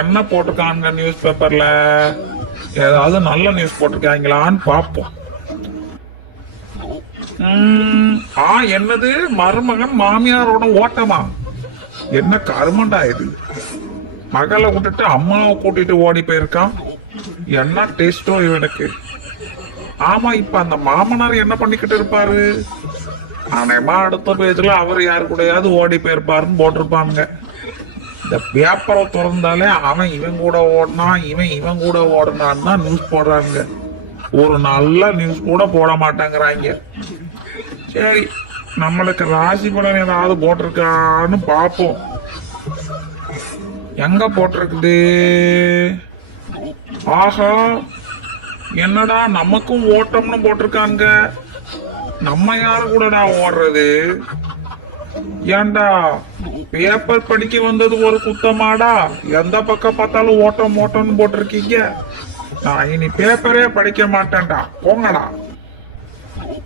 என்ன போட்டிருக்காங்க நியூஸ் பேப்பர்ல? ஏதாவது நல்ல நியூஸ் போட்டிருக்காங்களான்னு பார்ப்போம். என்னது மருமகன் மாமியாரோட ஓட்டமா? என்ன கருமண்டா இது? மகளை விட்டுட்டு அம்மாவை கூட்டிட்டு ஓடி போயிருக்கான். என்ன டேஸ்டோ இவனுக்கு. ஆமா, இப்ப அந்த மாமனார் என்ன பண்ணிக்கிட்டு இருப்பாரு? ஆனா அடுத்த பேஜ்ல அவர் யாரு கூடயாவது ஓடி போயிருப்பாருன்னு போட்டிருப்பாங்க. இந்த பேப்பரை திறந்தாலே அவன் இவன் கூட ஓடினான், இவன் கூட ஓடினான்னு தான் நியூஸ் போடுறாங்க. ஒரு நல்ல நியூஸ் கூட போட மாட்டேங்கிறாங்க. சரி, நம்மளுக்கு ராசி பலன் ஏதாவது போட்டிருக்கான்னு பார்ப்போம். எங்க போட்டிருக்குது? ஆஹா, என்னடா நமக்கும் ஓட்டம்னு போட்டிருக்காங்க. நம்ம யாரு கூடடா ஓடுறது? ஏன்டா பேப்பர் படிக்க வந்தது ஒரு குத்தமாடா? எந்த பக்கம் பார்த்தாலும் ஓட்டம் ஓட்டம்னு போட்டிருக்கீங்க. நான் இனி பேப்பரே படிக்க மாட்டேன்டா, போங்கடா.